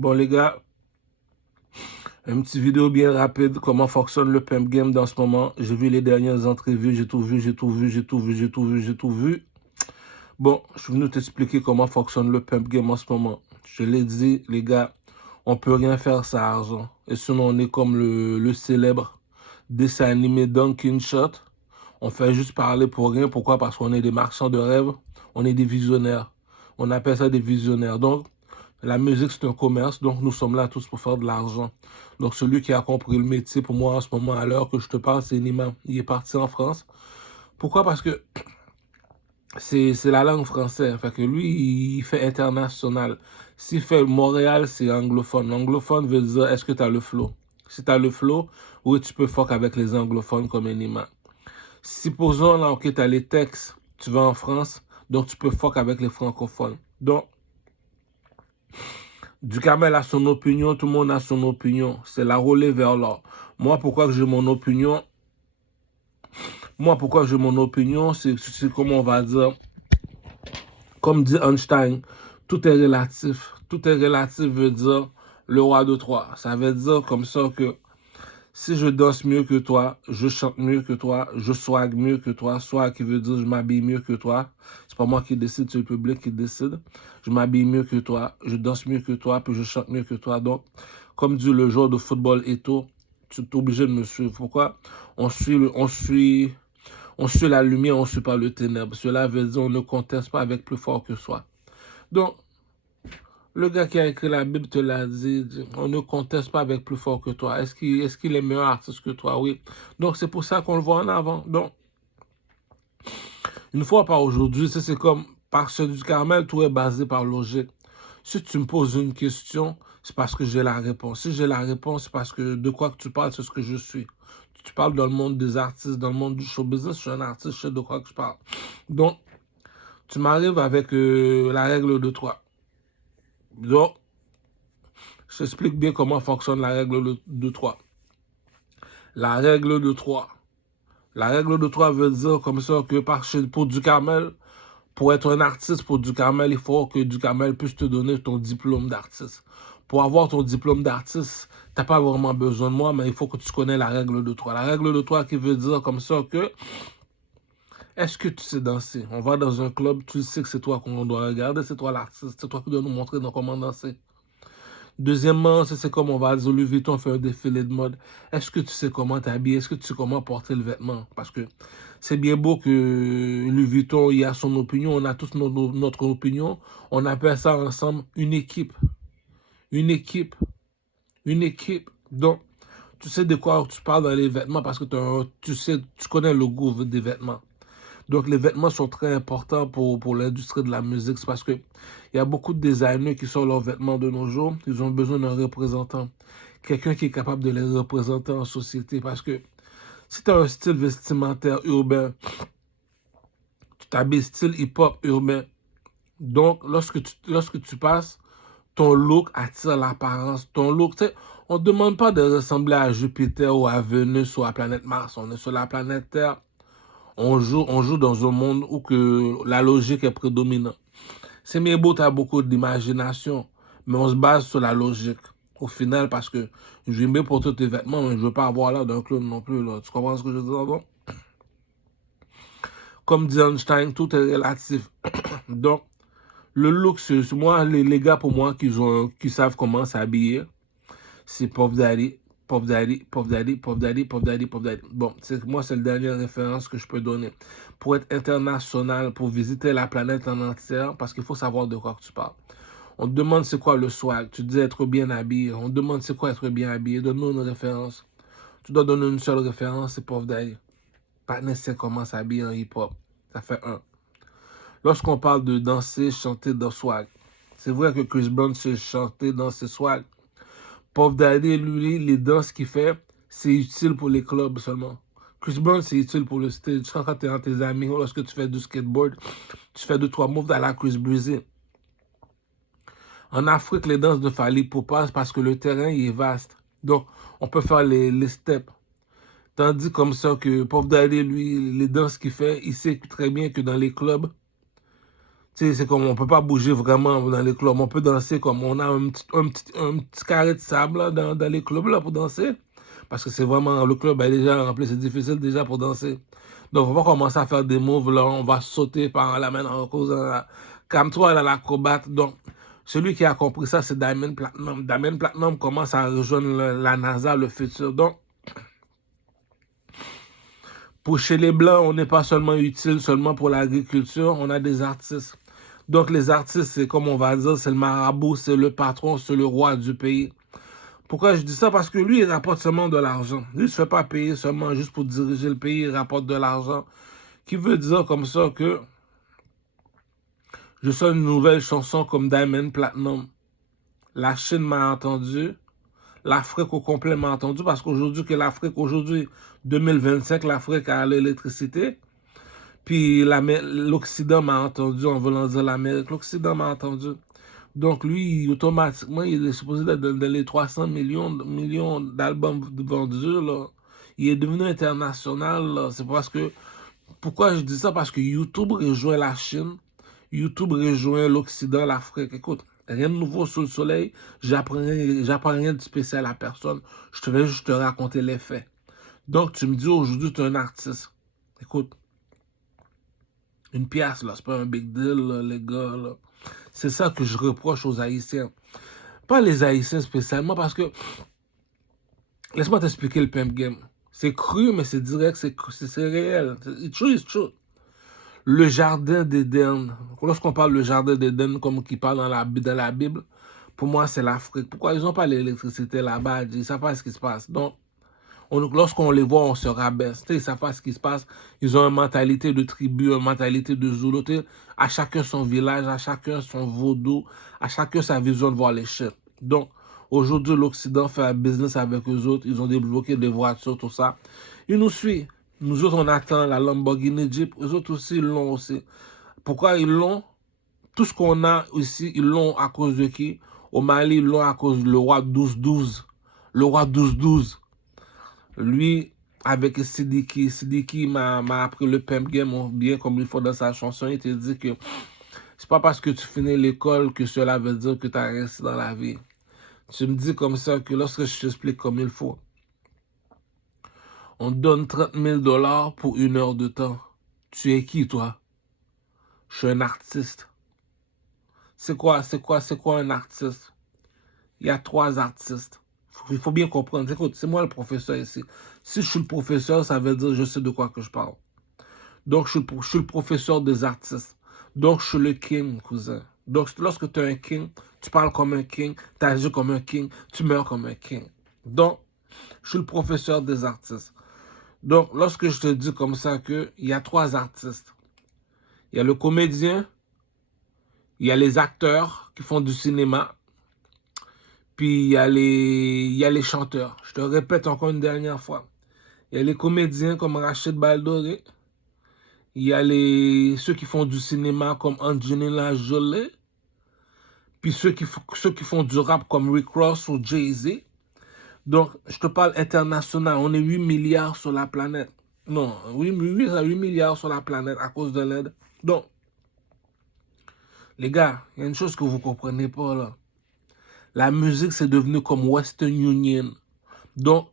Bon les gars, une petite vidéo bien rapide, comment fonctionne le pimp game dans ce moment. J'ai vu les dernières entrevues, j'ai tout vu, j'ai tout vu, j'ai tout vu, j'ai tout vu, j'ai tout vu. Bon, je suis venu t'expliquer comment fonctionne le pimp game en ce moment. Je l'ai dit, les gars, on peut rien faire sans argent. Et sinon, on est comme le célèbre dessin animé Dunkin' Shot. On fait juste parler pour rien. Pourquoi? Parce qu'on est des marchands de rêves. On est des visionnaires. On appelle ça des visionnaires. Donc, la musique, c'est un commerce. Donc, nous sommes là tous pour faire de l'argent. Donc, celui qui a compris le métier pour moi en ce moment, à l'heure que je te parle, c'est Nima. Il est parti en France. Pourquoi? Parce que c'est la langue française. Fait que lui, il fait international. S'il fait Montréal, c'est anglophone. L'anglophone veut dire, est-ce que tu as le flow? Si tu as le flow, oui, tu peux fuck avec les anglophones comme Enima. Supposons, là, ok, tu as les textes, tu vas en France, donc tu peux fuck avec les francophones. Donc, Ducamel a son opinion, tout le monde a son opinion. C'est la relais vers l'or. Moi, pourquoi j'ai mon opinion? C'est comme on va dire, comme dit Einstein, tout est relatif. Tout est relatif veut dire le roi de Troie. Ça veut dire comme ça que si je danse mieux que toi, je chante mieux que toi, je swag mieux que toi, swag qui veut dire je m'habille mieux que toi. C'est pas moi qui décide, c'est le public qui décide. Je m'habille mieux que toi, je danse mieux que toi, puis je chante mieux que toi. Donc, comme dit le joueur de football Eto'o, tu es obligé de me suivre. Pourquoi? On suit la lumière, on ne suit pas le ténèbre. Cela veut dire on ne conteste pas avec plus fort que soi. Donc, le gars qui a écrit la Bible te l'a dit, on ne conteste pas avec plus fort que toi. Est-ce qu'il est meilleur artiste que toi? Oui. Donc, c'est pour ça qu'on le voit en avant. Donc, une fois par aujourd'hui, c'est comme, parce du Carmel, tout est basé par logique. Si tu me poses une question, c'est parce que j'ai la réponse. Si j'ai la réponse, c'est parce que de quoi que tu parles, c'est ce que je suis. Tu parles dans le monde des artistes, dans le monde du show business, je suis un artiste, je sais de quoi que je parle. Donc, tu m'arrives avec la règle de 3. Donc, je t'explique bien comment fonctionne la règle de 3. La règle de 3. La règle de 3 veut dire comme ça que pour Ducamel, pour être un artiste pour Ducamel, il faut que Ducamel puisse te donner ton diplôme d'artiste. Pour avoir ton diplôme d'artiste, tu n'as pas vraiment besoin de moi, mais il faut que tu connais la règle de 3. La règle de 3 qui veut dire comme ça que est-ce que tu sais danser? On va dans un club, tu sais que c'est toi qu'on doit regarder, c'est toi l'artiste, c'est toi qui dois nous montrer comment danser. Deuxièmement, c'est comme on va dire, Louis Vuitton fait un défilé de mode. Est-ce que tu sais comment t'habiller? Est-ce que tu sais comment porter le vêtement? Parce que c'est bien beau que Louis Vuitton il a son opinion, on a tous notre opinion. On appelle ça ensemble une équipe. Une équipe. Une équipe. Donc, tu sais de quoi tu parles dans les vêtements parce que tu connais le goût des vêtements. Donc, les vêtements sont très importants pour l'industrie de la musique. C'est parce que il y a beaucoup de designers qui sont leurs vêtements de nos jours. Ils ont besoin d'un représentant. Quelqu'un qui est capable de les représenter en société. Parce que si tu as un style vestimentaire urbain, tu t'habilles style hip-hop urbain. Donc, lorsque tu passes, ton look attire l'apparence. Ton look, tu sais, on ne demande pas de ressembler à Jupiter ou à Vénus ou à la planète Mars. On est sur la planète Terre. On joue dans un monde où que la logique est prédominante. C'est bien beau, tu as beaucoup d'imagination, mais on se base sur la logique. Au final, parce que je vais bien porter tes vêtements, mais je ne veux pas avoir l'air d'un clown non plus. Là. Tu comprends ce que je veux dire? Bon? Comme dit Einstein, tout est relatif. Donc, le look, c'est moi, les gars pour moi qui savent comment s'habiller, c'est Puff Daddy, Puff Daddy, Puff Daddy, Puff Daddy, Puff Daddy, Puff Daddy. Bon, moi, c'est la dernière référence que je peux donner. Pour être international, pour visiter la planète en entière, parce qu'il faut savoir de quoi que tu parles. On te demande c'est quoi le swag. Tu dis être bien habillé. On te demande c'est quoi être bien habillé. Donne-nous une référence. Tu dois donner une seule référence, c'est Puff Daddy. Pas nécessaire comment s'habiller en hip-hop. Ça fait un. Lorsqu'on parle de danser, chanter dans swag, c'est vrai que Chris Brown sait chanter dans ses swag. Puff Daddy, lui, les danses qu'il fait, c'est utile pour les clubs seulement. Chris Brown, c'est utile pour le stage. Quand tu es dans tes amis, lorsque tu fais du skateboard, tu fais 2-3 moves dans la Chris Breezy. En Afrique, les danses de Fally Ipupa, parce que le terrain il est vaste. Donc, on peut faire les steps. Tandis comme ça que Puff Daddy, lui, les danses qu'il fait, il sait très bien que dans les clubs, Tu sais, c'est comme on peut pas bouger vraiment dans les clubs. On peut danser comme on a un petit carré de sable là, dans les clubs là, pour danser. Parce que c'est vraiment, le club est déjà rempli, c'est difficile déjà pour danser. Donc, faut pas commencer à faire des moves là, on va sauter par la main en cause. Calme-toi, là, l'acrobate. Donc, celui qui a compris ça, c'est Diamond Platinum. Diamond Platinum commence à rejoindre la NASA, le futur. Donc, pour chez les Blancs, on n'est pas seulement utile seulement pour l'agriculture, on a des artistes. Donc les artistes, c'est comme on va dire, c'est le marabout, c'est le patron, c'est le roi du pays. Pourquoi je dis ça? Parce que lui, il rapporte seulement de l'argent. Lui, il ne se fait pas payer seulement juste pour diriger le pays, il rapporte de l'argent. Qui veut dire comme ça que je sors une nouvelle chanson comme Diamond Platinum. La Chine m'a entendu, l'Afrique au complet m'a entendu, parce qu'aujourd'hui, que l'Afrique, aujourd'hui, 2025, l'Afrique a l'électricité. Puis l'Occident m'a entendu en voulant dire l'Amérique. L'Occident m'a entendu. Donc lui, automatiquement, il est supposé être dans les 300 millions d'albums vendus, là. Il est devenu international, là. C'est parce que... Pourquoi je dis ça? Parce que YouTube rejoint la Chine. YouTube rejoint l'Occident, l'Afrique. Écoute, rien de nouveau sous le soleil. J'apprends rien de spécial à personne. Je te vais juste te raconter les faits. Donc, tu me dis aujourd'hui, tu es un artiste. Écoute, une pièce, là, c'est pas un big deal, là, les gars, là. C'est ça que je reproche aux Haïtiens. Pas les Haïtiens spécialement, parce que... Laisse-moi t'expliquer le pimp game. C'est cru, mais c'est direct, c'est réel. It's true, it's true. Le jardin d'Éden. Lorsqu'on parle du jardin d'Éden, comme qui parle dans la Bible, pour moi, c'est l'Afrique. Pourquoi ils n'ont pas l'électricité là-bas? Ils ne savent pas ce qui se passe. Donc, lorsqu'on les voit, on se rabaisse. Ils ne savent pas ce qui se passe. Ils ont une mentalité de tribu, une mentalité de Zulu. À chacun son village, à chacun son vaudou, à chacun sa vision de voir les chefs. Donc, aujourd'hui, l'Occident fait un business avec eux autres. Ils ont débloqué des voitures, tout ça. Ils nous suivent. Nous autres, on attend la Lamborghini Jeep. Eux autres aussi, ils l'ont aussi. Pourquoi ils l'ont? Tout ce qu'on a ici, ils l'ont à cause de qui? Au Mali, ils l'ont à cause du roi 12-12. Le roi 12-12. Lui, avec Sidiki, Sidiki m'a appris le pimp game bien comme il faut dans sa chanson. Il te dit que c'est pas parce que tu finis l'école que cela veut dire que tu as resté dans la vie. Tu me dis comme ça que lorsque je t'explique comme il faut, on te donne 30 000 $ pour 1 heure de temps. Tu es qui, toi? Je suis un artiste. C'est quoi un artiste? Il y a 3 artistes. Il faut bien comprendre. Écoute, c'est moi le professeur ici. Si je suis le professeur, ça veut dire que je sais de quoi que je parle. Donc, je suis le professeur des artistes. Donc, je suis le king, cousin. Donc, lorsque tu es un king, tu parles comme un king, tu agis comme un king, tu meurs comme un king. Donc, je suis le professeur des artistes. Donc, lorsque je te dis comme ça qu'il y a 3 artistes, il y a le comédien, il y a les acteurs qui font du cinéma, puis il y a les chanteurs. Je te répète encore une dernière fois. Il y a les comédiens comme Rachid Baldoré. Il y a ceux qui font du cinéma comme Angelina Jolie. Puis ceux qui font du rap comme Rick Ross ou Jay-Z. Donc, je te parle international. On est 8 milliards sur la planète. Non, 8 milliards sur la planète à cause de l'aide. Donc, les gars, il y a une chose que vous ne comprenez pas là. La musique, c'est devenu comme Western Union. Donc,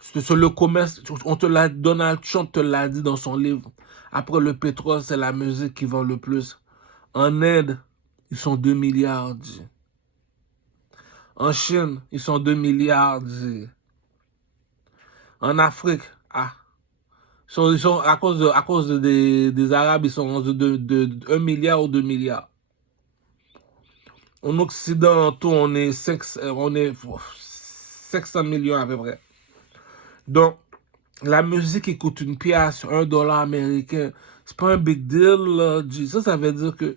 c'est le commerce, Donald Trump te l'a dit dans son livre. Après le pétrole, c'est la musique qui vend le plus. En Inde, ils sont 2 milliards. En Chine, ils sont 2 milliards. En Afrique, ils sont à cause des Arabes, ils sont de 1 milliard ou 2 milliards. En Occident, en tout, on est 500 millions à peu près. Donc, la musique qui coûte une pièce, $1 américain, c'est pas un big deal, là, G. Ça veut dire que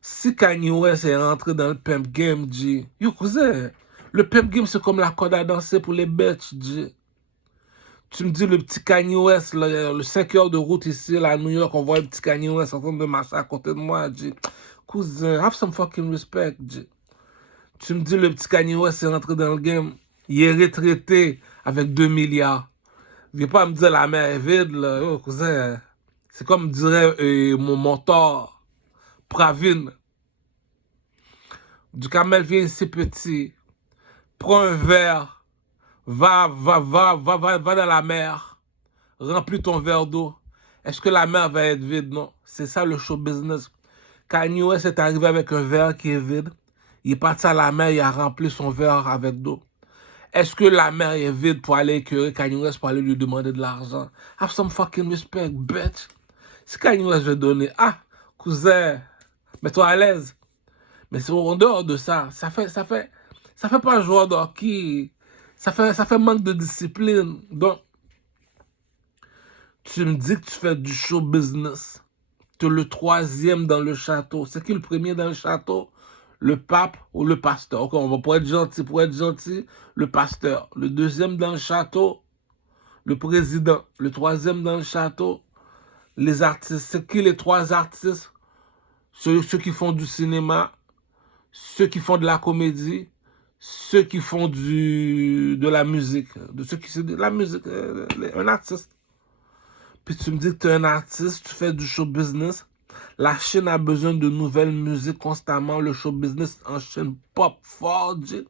si Kanye West est rentré dans le pimp game, G, yo, cousin, le pimp game, c'est comme la corde à danser pour les bêtes, G. Tu me dis, le petit Kanye West, là, le 5 heures de route ici, là, à New York, on voit le petit Kanye West en train de marcher à côté de moi, G. Cousin, have some fucking respect, G. Tu me dis, le petit Kanye West est rentré dans le game, il est retraité avec 2 milliards. Viens pas me dire la mer est vide, là. Oh, cousin, c'est comme dirait mon mentor, Pravin. Ducamel, viens ici, petit. Prends un verre. Va dans la mer. Remplis ton verre d'eau. Est-ce que la mer va être vide? Non. C'est ça le show business. Kanye West est arrivé avec un verre qui est vide. Il est parti à la mer, il a rempli son verre avec d'eau. Est-ce que la mer est vide pour aller écœurer Kanye West pour aller lui demander de l'argent? Have some fucking respect, bitch. Si Kanye West veut donner, ah, cousin, mets-toi à l'aise. Mais c'est en dehors de ça, ça fait pas joueur de hockey. Ça fait manque de discipline. Donc, tu me dis que tu fais du show business. Tu es le troisième dans le château. C'est qui le premier dans le château? Le pape ou le pasteur? Ok, on va pour être gentil, le pasteur. Le deuxième dans le château, le président. Le troisième dans le château, les artistes. C'est qui les trois artistes? Ceux qui font du cinéma, ceux qui font de la comédie, ceux qui font de la musique. De ceux qui c'est de la musique, un artiste. Puis tu me dis que tu es un artiste, tu fais du show business. La Chine a besoin de nouvelles musiques constamment. Le show business en Chine pop fort, G.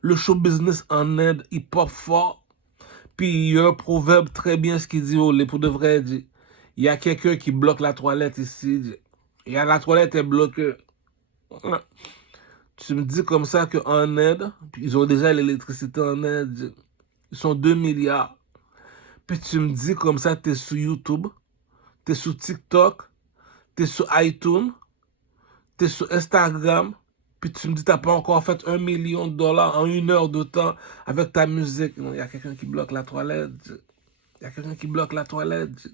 Le show business en Inde, il pop fort. Puis il y a un proverbe très bien ce qu'il dit, oh, pour de vrai, G. Il y a quelqu'un qui bloque la toilette ici, G. La toilette est bloquée. Tu me dis comme ça qu'en Inde, puis ils ont déjà l'électricité en Inde, G. Ils sont 2 milliards. Puis tu me dis comme ça, tu es sur YouTube, tu es sur TikTok, tu es sur iTunes, tu es sur Instagram, puis tu me dis que tu n'as pas encore fait $1 million en 1 heure de temps avec ta musique. Il y a quelqu'un qui bloque la toilette. Il y a quelqu'un qui bloque la toilette.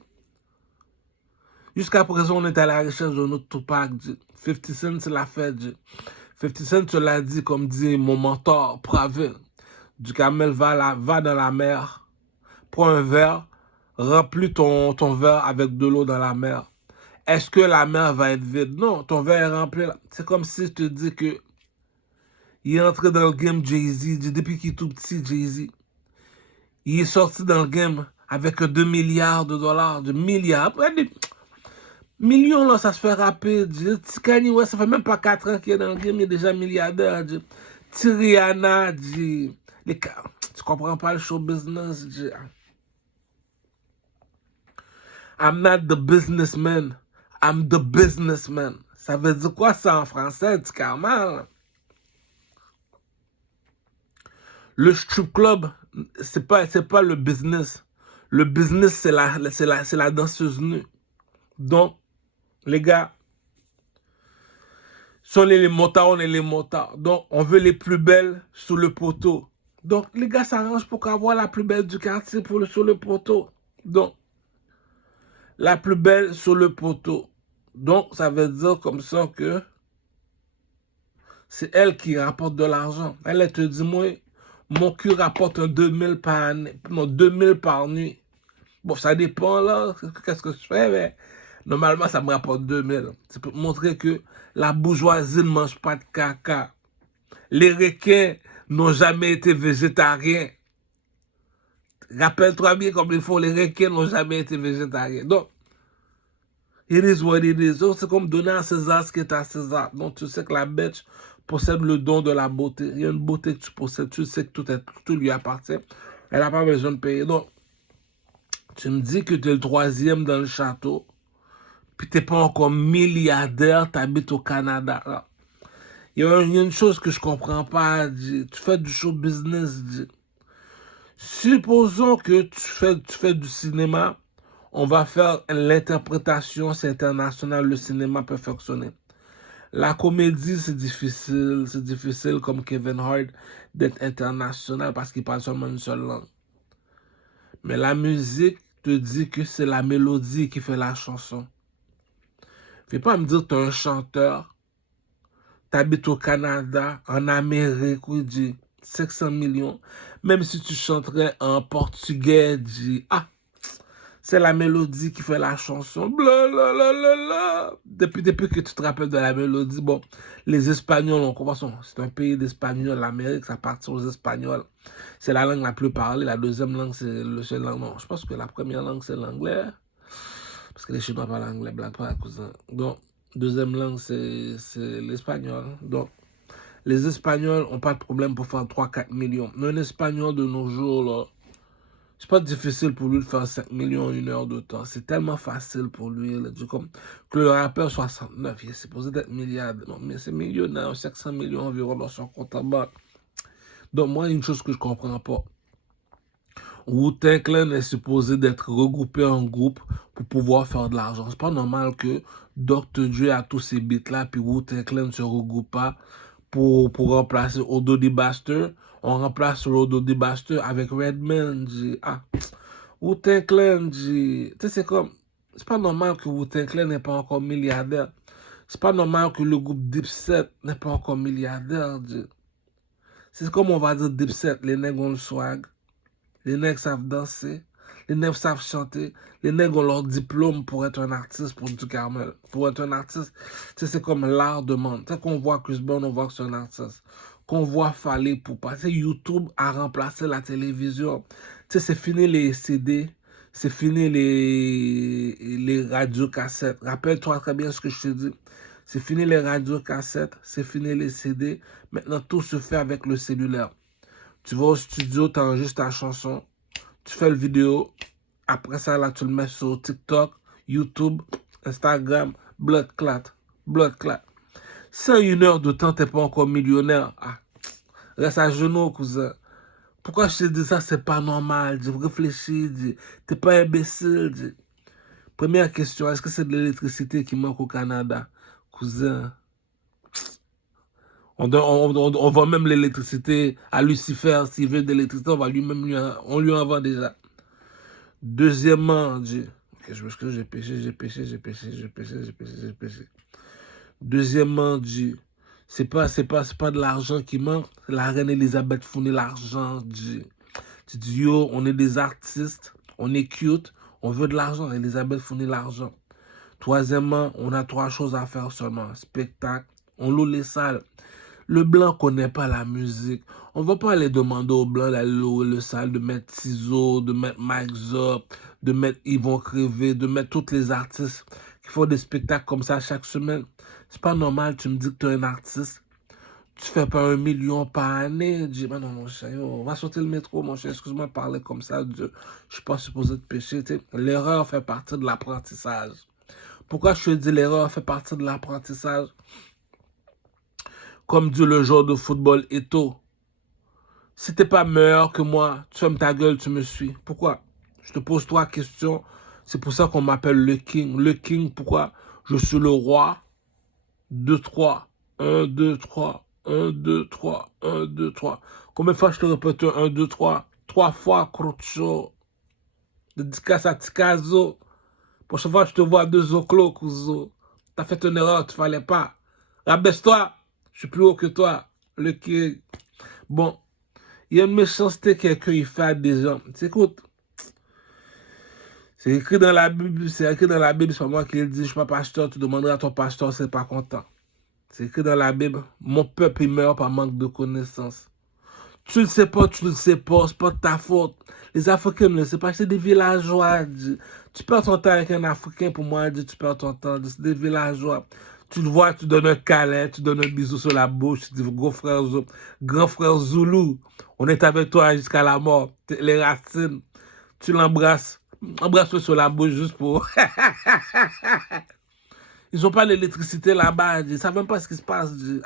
Jusqu'à présent, on est à la recherche de notre Tupac. 50 Cent l'a fait. 50 Cent te l'a dit, comme dit mon mentor, Pravin. Ducamel, va dans la mer. Prends un verre, remplis ton verre avec de l'eau dans la mer. Est-ce que la mer va être vide? Non, ton verre est rempli. C'est comme si je te dis que il est entré dans le game Jay-Z. Depuis qu'il est tout petit, Jay-Z. Il est sorti dans le game avec 2 milliards de dollars. De milliards. Après, des millions, là, ça se fait rapide. Kanye West, ça fait même pas 4 ans qu'il est dans le game. Il est déjà milliardaire. Rihanna, tu comprends pas le show business. I'm not the businessman. I'm the businessman. Ça veut dire quoi ça en français, du carrément? Le strip club, c'est pas le business. Le business, c'est la danseuse nue. Donc, les gars, si on est les motards, on est les motards. Donc, on veut les plus belles sur le poteau. Donc, les gars s'arrangent pour avoir la plus belle du quartier sur le poteau. Donc, la plus belle sur le poteau. Donc, ça veut dire comme ça que c'est elle qui rapporte de l'argent. Elle te dit, moi, mon cul rapporte un 2000 par année, non, 2000 par nuit. Bon, ça dépend là, qu'est-ce que je fais, mais normalement, ça me rapporte 2000. C'est pour montrer que la bourgeoisie ne mange pas de caca. Les requins n'ont jamais été végétariens. Rappelle-toi bien comme il faut, les requins n'ont jamais été végétariens. Donc, it is what it is. C'est comme donner à César ce qui est à César. Donc, tu sais que la bête possède le don de la beauté. Il y a une beauté que tu possèdes. Tu sais que tout lui appartient. Elle n'a pas besoin de payer. Donc, tu me dis que tu es le troisième dans le château. Puis tu n'es pas encore milliardaire. Tu habites au Canada. Là. Il y a une chose que je comprends pas. Tu fais du show business. Supposons que tu fais du cinéma. On va faire l'interprétation, c'est international, le cinéma peut fonctionner. La comédie, c'est difficile comme Kevin Hart d'être international parce qu'il parle seulement une seule langue. Mais la musique te dit que c'est la mélodie qui fait la chanson. Fais pas me dire que tu es un chanteur, tu habites au Canada, en Amérique, où il dit 500 millions. Même si tu chanterais en portugais, dis ah, c'est la mélodie qui fait la chanson. Blablabla. Depuis que tu te rappelles de la mélodie, bon, les Espagnols, on comprend, c'est un pays d'Espagnol, l'Amérique, ça appartient aux Espagnols. C'est la langue la plus parlée. La deuxième langue, c'est le seul langue. Non, je pense que la première langue, c'est l'anglais. Parce que les Chinois parlent anglais, blague pas, cousin. Donc, Deuxième langue, c'est l'espagnol. Donc, les Espagnols n'ont pas de problème pour faire 3-4 millions. Mais un Espagnol de nos jours, là, c'est pas difficile pour lui de faire 5 millions en 1 heure de temps. C'est tellement facile pour lui. Là, comme que le rappeur 69, il est supposé d'être milliardaire. Non, mais c'est millionnaire, 500 millions environ dans son compte en banque. Donc, moi, il y a une chose que je comprends pas. Wu-Tang Clan est supposé d'être regroupé en groupe pour pouvoir faire de l'argent. C'est pas normal que Dr. Dre a tous ces beats-là, puis Wu-Tang Clan ne se regroupe pas pour remplacer Odo the Bastard. On remplace Odo the Bastard avec Redman. Wu-Tang Clan, tu sais, c'est comme... C'est pas normal que Wu-Tang Clan n'est pas encore milliardaire. C'est pas normal que le groupe Dipset n'est pas encore milliardaire. C'est comme on va dire Dipset, les nègres ont le swag. Les nègres savent danser, les nègres savent chanter, les nègres ont leur diplôme pour être un artiste pour du Carmel. Pour être un artiste, c'est comme l'art demande. Tu sais qu'on voit Chris Brown, on voit que c'est un artiste. Qu'on voit Fallait pour passer. YouTube a remplacé la télévision. Tu sais, c'est fini les CD, c'est fini les radiocassettes. Rappelle-toi très bien ce que je te dis. C'est fini les radiocassettes, c'est fini les CD. Maintenant, tout se fait avec le cellulaire. Tu vas au studio, tu enregistres ta chanson, tu fais le vidéo. Après ça, là, tu le mets sur TikTok, YouTube, Instagram, blood clat. Si en 1 heure de temps, tu n'es pas encore millionnaire, reste à genoux, cousin. Pourquoi je te dis ça, c'est pas normal. Réfléchis, t'es pas imbécile. Première question, est-ce que c'est de l'électricité qui manque au Canada? Cousin. On vend même l'électricité à Lucifer. S'il veut de l'électricité, on lui en vend déjà. Deuxièmement, ok, je m'excuse, j'ai péché. Deuxièmement, c'est pas de l'argent qui manque. La reine Elisabeth fournit l'argent, Tu dis, yo, on est des artistes, on est cute, on veut de l'argent. Elisabeth fournit l'argent. Troisièmement, on a 3 choses à faire seulement. Spectacle, on loue les salles. Le blanc connaît pas la musique. On va pas aller demander aux blancs d'aller louer le salle, de mettre Tizo, de mettre Mike Zop, de mettre Yvon Crevé, de mettre tous les artistes qui font des spectacles comme ça chaque semaine. C'est pas normal, tu me dis que tu es un artiste. Tu fais pas 1 million par année. Je dis, non, mon cher, on va sauter le métro, mon cher. Excuse-moi de parler comme ça. Je suis pas supposé te pécher. L'erreur fait partie de l'apprentissage. Pourquoi je te dis l'erreur fait partie de l'apprentissage? Comme dit le joueur de football Eto'o, si t'es pas meilleur que moi, tu fermes ta gueule, tu me suis. Pourquoi? Je te pose 3 questions. C'est pour ça qu'on m'appelle le King. Le King, pourquoi? Je suis le roi. 2, 3. 1, 2, 3. 1, 2, 3. 1, 2, 3. Combien de fois je te répète 1, 2, 3? 3 fois, Crocho. Dédicace à Tikazo. Prochaine fois, je te vois 2 Zoclo, Kuzo. T'as fait une erreur, tu fallait pas. Rabaisse-toi. Je suis plus haut que toi. Le King. Bon. Il y a une méchanceté que quelqu'un il fait à des gens. Écoute, c'est écrit dans la Bible, c'est pas moi qui le dis, je suis pas pasteur, tu demanderas à ton pasteur, c'est pas content. C'est écrit dans la Bible, mon peuple il meurt par manque de connaissances. Tu le sais pas, c'est pas de ta faute. Les Africains ne le savent pas, c'est des villageois. Tu perds ton temps avec un Africain, pour moi, tu perds ton temps, c'est des villageois. Tu le vois, tu donnes un câlin, tu donnes un bisou sur la bouche, tu dis, grand frère Zoulou, on est avec toi jusqu'à la mort, les racines, tu l'embrasses, embrasse-le sur la bouche juste pour... Ils n'ont pas l'électricité là-bas, ils ne savent même pas ce qui se passe. Tu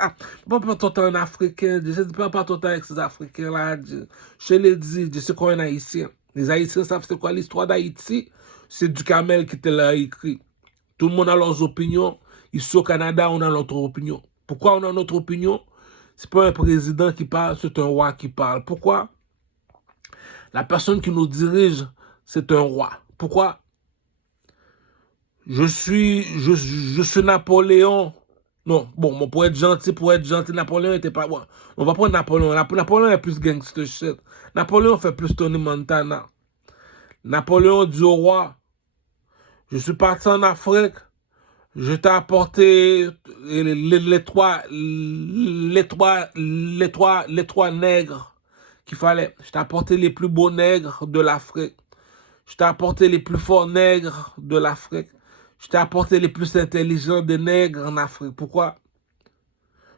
peux pas ton temps en Africain, je ne peux pas ton temps avec ces Africains-là. Je l'ai dit, je sais qu'on est un Haïtien. Les Haïtiens savent c'est quoi l'histoire d'Haïti. C'est du Camel qui te l'a écrit. Tout le monde a leurs opinions. Ici au Canada, on a notre opinion. Pourquoi on a notre opinion? C'est pas un président qui parle, c'est un roi qui parle. Pourquoi? La personne qui nous dirige, c'est un roi. Pourquoi? Je suis Napoléon. Non, bon, pour être gentil, Napoléon était pas bon. On va prendre Napoléon. Napoléon est plus gangster shit. Napoléon fait plus Tony Montana. Napoléon dit au roi, je suis parti en Afrique, je t'ai apporté les trois nègres qu'il fallait. Je t'ai apporté les plus beaux nègres de l'Afrique. Je t'ai apporté les plus forts nègres de l'Afrique. Je t'ai apporté les plus intelligents des nègres en Afrique. Pourquoi?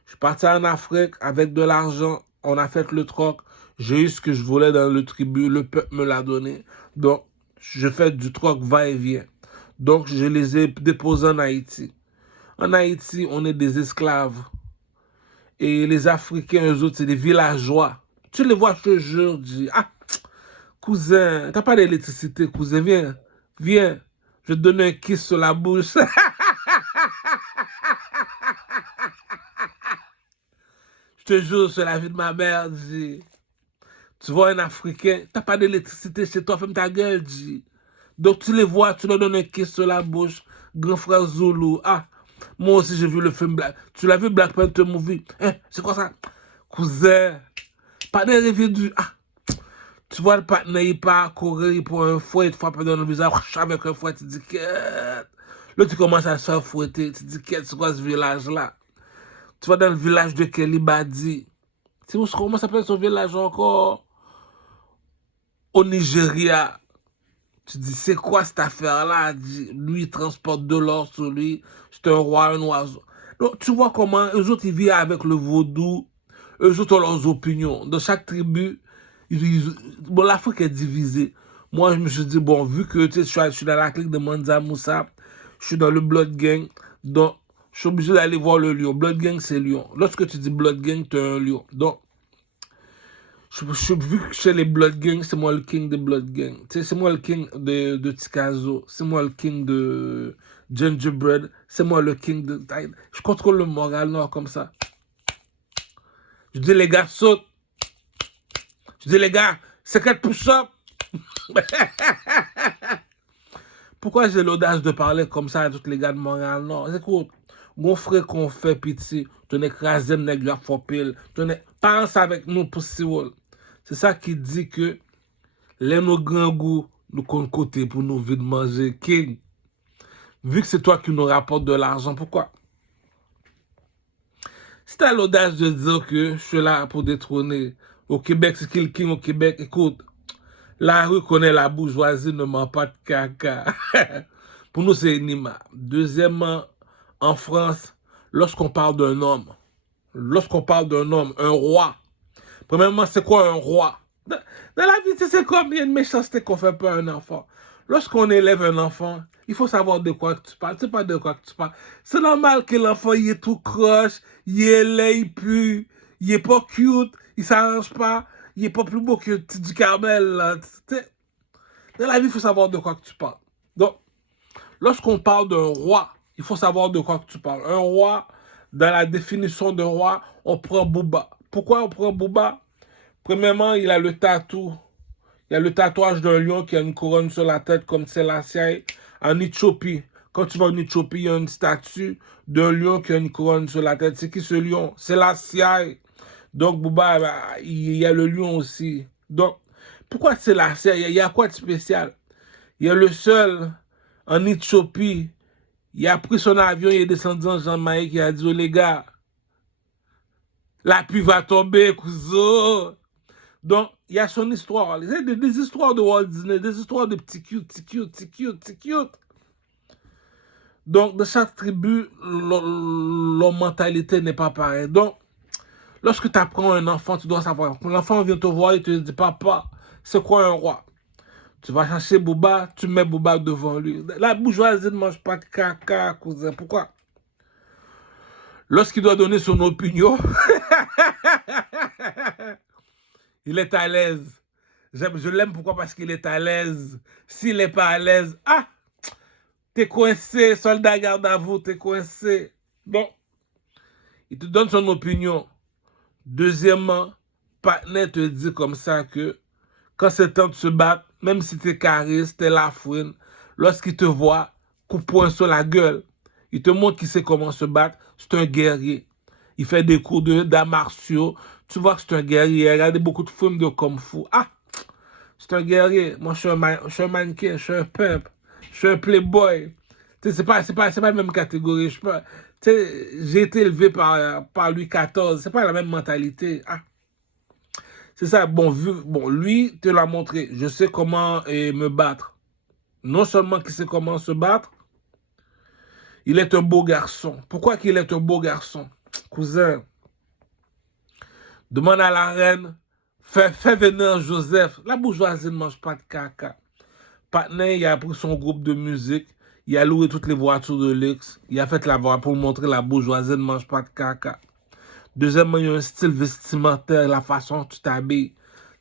Je suis parti en Afrique avec de l'argent. On a fait le troc. J'ai eu ce que je voulais dans le tribu. Le peuple me l'a donné. Donc, je fais du troc va-et-vient. Donc, je les ai déposés en Haïti. En Haïti, on est des esclaves. Et les Africains, eux autres, c'est des villageois. Tu les vois, je te jure, dis, ah, cousin, t'as pas d'électricité, cousin, viens, viens. Je te donne un kiss sur la bouche. Je te jure, sur la vie de ma mère, dis. Tu vois un Africain, t'as pas d'électricité chez toi, ferme ta gueule, dis. Donc tu les vois, tu leur donnes un kiss sur la bouche. Grand frère Zulu, ah, moi aussi j'ai vu le film Black. Tu l'as vu Black Panther Movie? Hein, c'est quoi ça? Cousin, pas de rêver du... Ah, tu vois le partenaire, il part courir, il prend un fouet, il te frappe dans le visage, avec un fouet, tu dis que... Là, tu commences à se faire fouetter, tu dis que c'est quoi ce village-là? Tu vas dans le village de Kelly Badi. Tu sais comment s'appelle ce village encore? Au Nigeria. Tu dis, c'est quoi cette affaire-là? Lui, il transporte de l'or sur lui. C'est un roi, un oiseau. Donc, tu vois comment eux autres, ils vivent avec le vaudou. Eux autres ont leurs opinions. Dans chaque tribu, bon, l'Afrique est divisée. Moi, je me suis dit, bon, vu que tu sais, je suis dans la clique de Mansa Moussa, je suis dans le Blood Gang, donc je suis obligé d'aller voir le lion. Blood Gang, c'est lion. Lorsque tu dis Blood Gang, tu es un lion. Donc, vu que chez les Blood Gang, c'est moi le king de Blood Gang. Tu sais, c'est moi le king de Tikazo. C'est moi le king de Gingerbread. C'est moi le king de... Je contrôle le moral noir comme ça. Je dis les gars, saute. Je dis les gars, c'est quel push-up. Pourquoi j'ai l'audace de parler comme ça à tous les gars de Montréal Nord? Écoute, mon frère qu'on fait pitié, tu n'es écrasé, nègre, tu as fait pile. Pense avec nous pour si wol. C'est ça qui dit que les nos grands goûts nous comptent côté pour nous vite manger. King, vu que c'est toi qui nous rapporte de l'argent, pourquoi? Si t'as l'audace de dire que je suis là pour détrôner au Québec, c'est qui le king au Québec? Écoute, la rue connaît la bourgeoisie, ne ment pas de caca. Pour nous, c'est Nima. Deuxièmement, en France, lorsqu'on parle d'un homme, un roi, premièrement, c'est quoi un roi? Dans la vie, c'est comme il y a une méchanceté qu'on fait pas à un enfant. Lorsqu'on élève un enfant, il faut savoir de quoi tu parles. Tu sais pas de quoi tu parles. C'est normal que l'enfant, il est tout croche, il est laid, il pue, il est pas cute, il s'arrange pas, il est pas plus beau que du Carmel, là. Dans la vie, il faut savoir de quoi tu parles. Donc, lorsqu'on parle d'un roi, il faut savoir de quoi tu parles. Un roi, dans la définition de roi, on prend Booba. Pourquoi on prend Booba? Premièrement, il a le tatou. Il y a le tatouage d'un lion qui a une couronne sur la tête comme Selassie en Éthiopie. Quand tu vas en Éthiopie, il y a une statue d'un lion qui a une couronne sur la tête. C'est qui ce lion? Selassie. Donc, Booba, il y a le lion aussi. Donc, pourquoi Selassie? Il y a quoi de spécial? Il y a le seul en Éthiopie. Il a pris son avion, il est descendu en Jamaïque, il a dit, oh, les gars, la pluie va tomber, cousin. Donc, il y a son histoire. Des histoires de Walt Disney, des histoires de petits cute. Donc, de chaque tribu, leur mentalité n'est pas pareille. Donc, lorsque tu apprends un enfant, tu dois savoir. Quand l'enfant vient te voir, il te dit, papa, c'est quoi un roi? Tu vas chercher Booba, tu mets Booba devant lui. La bourgeoisie ne mange pas de caca, cousin. Pourquoi? Lorsqu'il doit donner son opinion, il est à l'aise. Je l'aime pourquoi? Parce qu'il est à l'aise. S'il n'est pas à l'aise, ah, t'es coincé, soldat garde à vous, t'es coincé. Bon, il te donne son opinion. Deuxièmement, partenaire te dit comme ça que quand c'est temps de se battre, même si t'es cariste, t'es la fouine, lorsqu'il te voit, coup de poing sur la gueule, il te montre qu'il sait comment se battre, c'est un guerrier. Il fait des cours d'arts martiaux, tu vois que c'est un guerrier, il a regardé beaucoup de films de kung fu. Ah, c'est un guerrier. Moi, je suis un mannequin, je suis un pimp, je suis un playboy. Tu sais, c'est pas la même catégorie. J'ai été élevé par Louis XIV, c'est pas la même mentalité. Ah. C'est ça, bon, lui te l'a montré. Je sais comment me battre. Non seulement qu'il sait comment se battre, Il est un beau garçon. Pourquoi qu'il est un beau garçon? Cousin, demande à la reine, fais venir Joseph. La bourgeoisie ne mange pas de caca. Patnen, il a pris son groupe de musique, il a loué toutes les voitures de luxe, il a fait la voix pour montrer la bourgeoisie ne mange pas de caca. Deuxièmement, il y a un style vestimentaire, la façon dont tu t'habilles.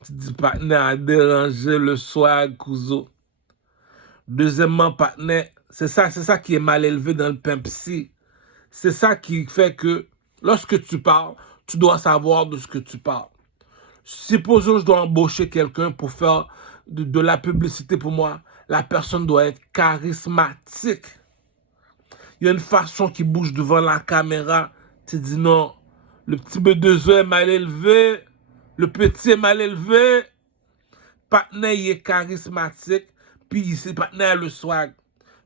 Tu dis, Patnen a dérangé le swag, couso. Deuxièmement, Patnen, c'est ça qui est mal élevé dans le pimp psy. C'est ça qui fait que lorsque tu parles, tu dois savoir de ce que tu parles. Supposons que je dois embaucher quelqu'un pour faire de la publicité pour moi. La personne doit être charismatique. Il y a une façon qui bouge devant la caméra. Tu dis non, le petit B2E est mal élevé, le petit est mal élevé. Patnen, il est charismatique, puis ici, Patnen a le swag.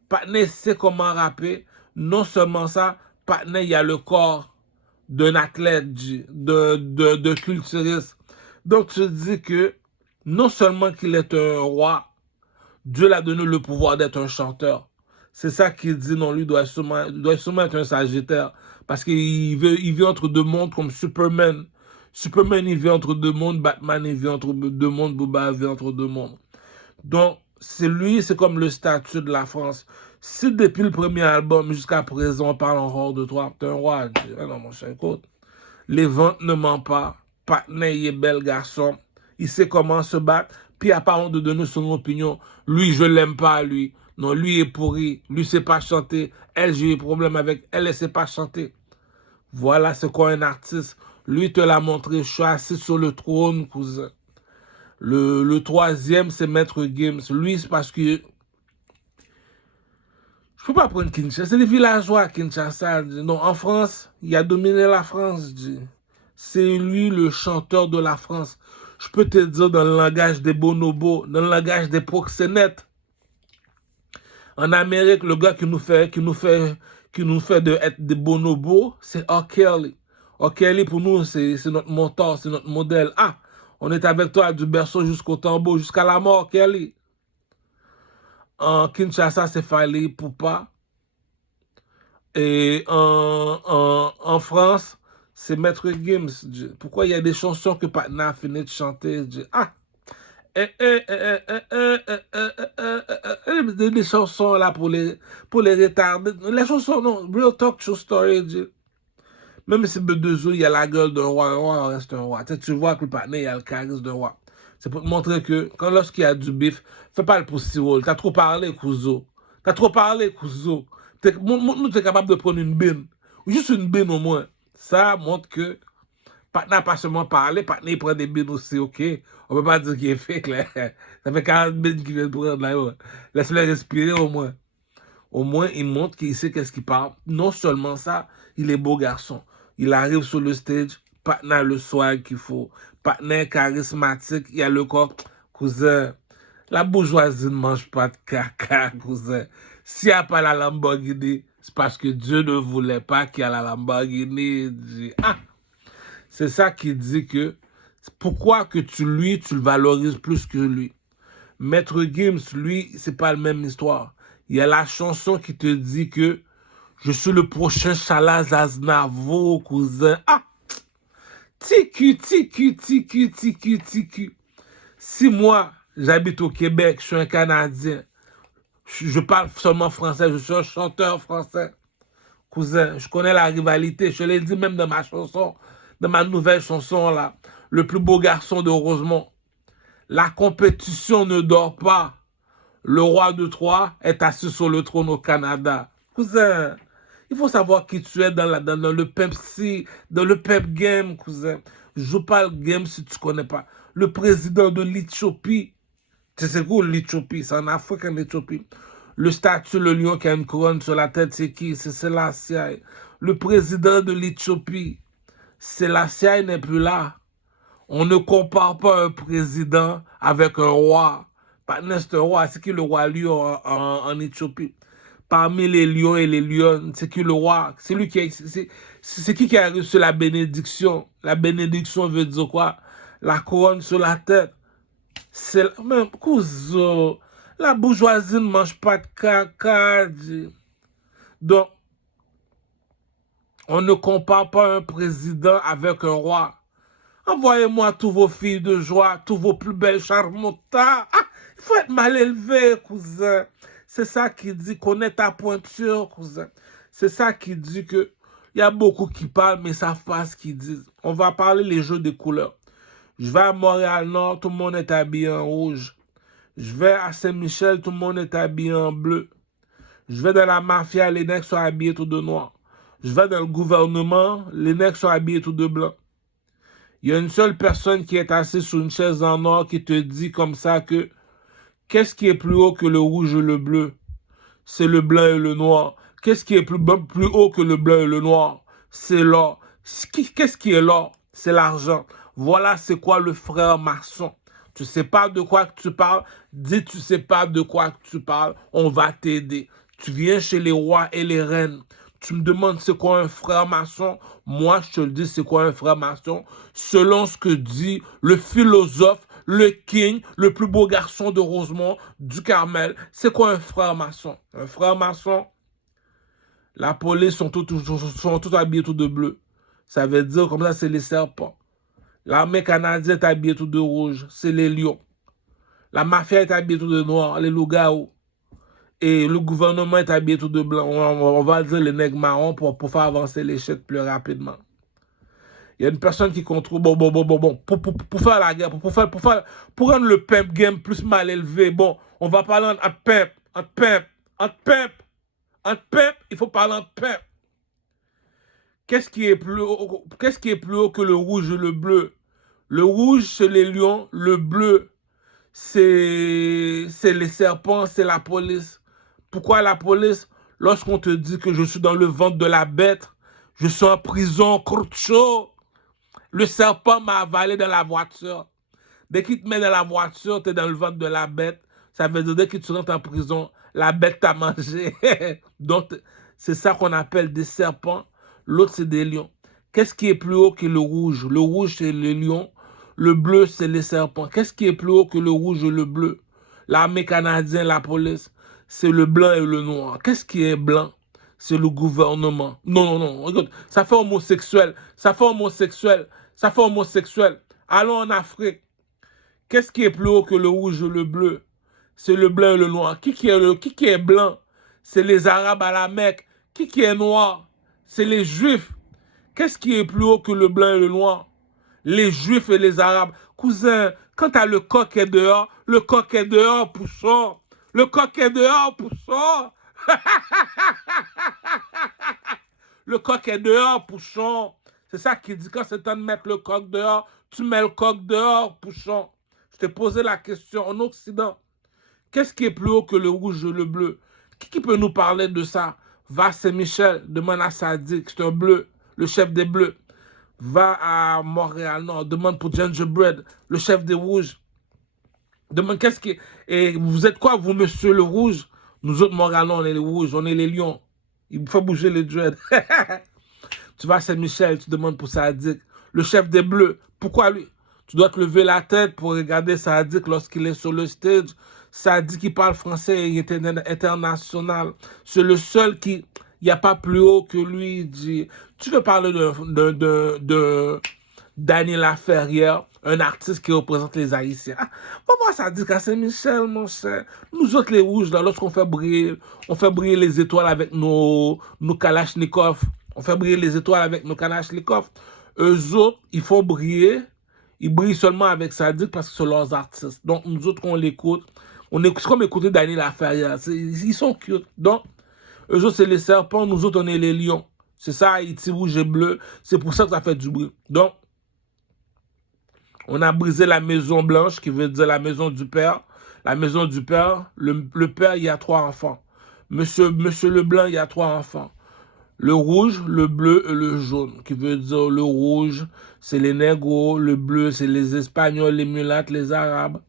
Patnen sait comment rapper. Non seulement ça, Patnen, il a le corps d'un athlète, de culturiste. Donc, tu dis que non seulement qu'il est un roi, Dieu l'a donné le pouvoir d'être un chanteur. C'est ça qu'il dit, non, lui doit sûrement être un sagittaire. Parce qu'il vit entre deux mondes comme Superman. Superman, il vit entre deux mondes. Batman, il vit entre deux mondes. Booba vit entre deux mondes. Donc, c'est comme le statut de la France. Si depuis le premier album jusqu'à présent, on parle encore de toi, t'es un roi. Je dis, ah non, mon cher, écoute. Les ventes ne mentent pas. Patnen, il est bel garçon. Il sait comment se battre. Puis, à part de donner son opinion, lui, je l'aime pas, lui. Non, lui est pourri. Lui, sait pas chanter. Elle, j'ai eu problème avec elle, elle sait pas chanter. Voilà, c'est quoi un artiste. Lui, te l'a montré. Je suis assis sur le trône, cousin. Le troisième, c'est Maître Gims. Lui, c'est parce que je peux pas prendre Kinshasa. C'est des villageois, Kinshasa. Non, en France, il a dominé la France. C'est lui le chanteur de la France. Je peux te dire dans le langage des bonobos, dans le langage des proxénètes. En Amérique, le gars qui nous fait être des bonobos, c'est R. Kelly. R. Kelly, pour nous, c'est notre mentor, c'est notre modèle. Ah, on est avec toi du berceau jusqu'au tombeau, jusqu'à la mort, Kelly. En Kinshasa, c'est Fally Ipupa. Et en France, c'est Maître Gims. Pourquoi il y a des chansons que Patna a fini de chanter? Ah! Des chansons là pour les retardés. Les chansons, non. Real Talk, True Story. Même si B2O, il y a la gueule d'un roi. Un roi reste un roi. Tu vois que le Patna, il y a le charisme d'un roi. C'est pour te montrer que lorsqu'il y a du bif, fais pas le poussirol. T'as trop parlé, Couso. T'as trop parlé, Couso. Nous, t'es capable de prendre une bine. Ou juste une bine au moins. Ça montre que Patna n'a pas seulement parlé, Patna il prend des bines aussi, ok? On peut pas dire qu'il est fake, là. Ça fait 40 bines qu'il vient de prendre, là. Ouais. Laisse-le respirer au moins. Au moins, il montre qu'il sait qu'est-ce qu'il parle. Non seulement ça, il est beau garçon. Il arrive sur le stage, Patna a le swag qu'il faut. Patna est charismatique, il a le corps. Cousin, la bourgeoisie ne mange pas de caca, cousin. S'il n'y a pas la Lamborghini, c'est parce que Dieu ne voulait pas qu'il y ait la Lamborghini. Ah! C'est ça qui dit que pourquoi que tu le valorises plus que lui. Maître Gims, lui, c'est pas la même histoire. Il y a la chanson qui te dit que je suis le prochain Chalaz Aznavour, cousin. Ah! TQ, TQ, TQ, TQ, TQ. Si moi, j'habite au Québec, je suis un Canadien, je parle seulement français, je suis un chanteur français, cousin, je connais la rivalité, je l'ai dit même dans ma chanson, dans ma nouvelle chanson là, le plus beau garçon de Rosemont. La compétition ne dort pas. Le roi de Troie est assis sur le trône au Canada. Cousin, il faut savoir qui tu es dans le Pepsi, dans le pep game, cousin. Je joue pas le game si tu connais pas. Le président de l'Éthiopie, tu sais quoi l'Éthiopie? C'est en Afrique, en Éthiopie. Le statue, le lion qui a une couronne sur la tête, c'est qui? C'est Selassie. Le président de l'Éthiopie, Selassie n'est plus là. On ne compare pas un président avec un roi. Pas n'est un roi, c'est qui le roi lion en Éthiopie? Parmi les lions et les lionnes, c'est qui le roi? C'est lui c'est qui a reçu la bénédiction? La bénédiction veut dire quoi? La couronne sur la tête. C'est même cousin. La bourgeoisie ne mange pas de caca. Donc, On ne compare pas un président avec un roi. Envoyez-moi tous vos filles de joie, tous vos plus belles charmantes. Ah, il faut être mal élevé, cousin. C'est ça qui dit connaître ta pointure, cousin. C'est ça qui dit que il y a beaucoup qui parlent, mais ne savent pas ce qu'ils disent. On va parler les jeux des couleurs. Je vais à Montréal-Nord, tout le monde est habillé en rouge. Je vais à Saint-Michel, tout le monde est habillé en bleu. Je vais dans la mafia, les nègres sont habillés tout de noir. Je vais dans le gouvernement, les nègres sont habillés tout de blanc. Il y a une seule personne qui est assise sur une chaise en or qui te dit comme ça que qu'est-ce qui est plus haut que le rouge et le bleu? C'est le blanc et le noir. Qu'est-ce qui est plus haut que le blanc et le noir? C'est l'or. Qu'est-ce qui est l'or? C'est l'argent. Voilà c'est quoi le frère maçon. Tu sais pas de quoi que tu parles? Dis tu sais pas de quoi que tu parles. On va t'aider. Tu viens chez les rois et les reines. Tu me demandes c'est quoi un frère maçon? Moi, je te le dis, c'est quoi un frère maçon? Selon ce que dit le philosophe, le king, le plus beau garçon de Rosemont, du Carmel, c'est quoi un frère maçon? Un frère maçon, la police sont tous habillés tout de bleu. Ça veut dire comme ça, c'est les serpents. L'armée canadienne est habillée tout de rouge, c'est les lions. La mafia est habillée tout de noir, les loups-garous. Et le gouvernement est habillé tout de blanc. On va dire les nègres marrons pour faire avancer les chèques plus rapidement. Il y a une personne qui contrôle, pour faire la guerre, pour rendre le pimp game plus mal élevé, bon, on va parler en pimp, il faut parler en pimp. Qu'est-ce qui est plus haut que le rouge et le bleu? Le rouge, c'est les lions, le bleu, c'est les serpents, c'est la police. Pourquoi la police? Lorsqu'on te dit que je suis dans le ventre de la bête, je suis en prison, croûte chaud. Le serpent m'a avalé dans la voiture. Dès qu'il te met dans la voiture, tu es dans le ventre de la bête. Ça veut dire dès que tu rentres en prison, la bête t'a mangé. Donc, c'est ça qu'on appelle des serpents. L'autre, c'est des lions. Qu'est-ce qui est plus haut que le rouge? Le rouge, c'est les lions. Le bleu, c'est les serpents. Qu'est-ce qui est plus haut que le rouge et le bleu? L'armée canadienne, la police, c'est le blanc et le noir. Qu'est-ce qui est blanc? C'est le gouvernement. Non, regarde, ça fait homosexuel. Allons en Afrique. Qu'est-ce qui est plus haut que le rouge et le bleu? C'est le blanc et le noir. Qui est blanc? C'est les Arabes à la Mecque. Qui est noir? C'est les Juifs. Qu'est-ce qui est plus haut que le blanc et le noir? Les Juifs et les Arabes. Cousin, quand t'as le coq est dehors, pousson. Le coq est dehors, pousson. Le coq est dehors, pousson. C'est ça qui dit quand c'est temps de mettre le coq dehors, tu mets le coq dehors, pousson. Je t'ai posé la question en Occident. Qu'est-ce qui est plus haut que le rouge et le bleu? Qui peut nous parler de ça? Va à Saint-Michel, demande à Sadik, c'est un bleu, le chef des bleus. Va à Montréal-Nord, demande pour Gingerbread, le chef des rouges. Demande qu'est-ce qui... Et vous êtes quoi, vous, monsieur le rouge? Nous autres, Montréal-Nord, on est les rouges, on est les lions. Il faut bouger les dreads. Tu vas à Saint-Michel, tu demandes pour Sadik, le chef des bleus. Pourquoi lui? Tu dois te lever la tête pour regarder Sadik lorsqu'il est sur le stage. Sadik qui parle français et il est international. C'est le seul qui... Il n'y a pas plus haut que lui. Il dit, tu veux parler de Daniel Laferrière, un artiste qui représente les Haïtiens. Ah, va voir Sadik à Saint-Michel, mon cher. Nous autres, les rouges, lorsqu'on fait briller les étoiles avec nos Kalachnikov. On fait briller les étoiles avec nos Kalachnikov. Eux autres, ils font briller. Ils brillent seulement avec Sadik parce que c'est leurs artistes. Donc, nous autres, quand on l'écoute, c'est comme écouter Daniel Laferrière. Ils sont cute. Donc, eux autres, c'est les serpents. Nous autres, on est les lions. C'est ça, Haïti, rouge et bleu. C'est pour ça que ça fait du bruit. Donc, on a brisé la maison blanche, qui veut dire la maison du père. La maison du père, le père, il y a 3 enfants. Monsieur Leblanc, il y a 3 enfants. Le rouge, le bleu et le jaune, qui veut dire le rouge, c'est les négros, le bleu, c'est les Espagnols, les mulattes, les Arabes.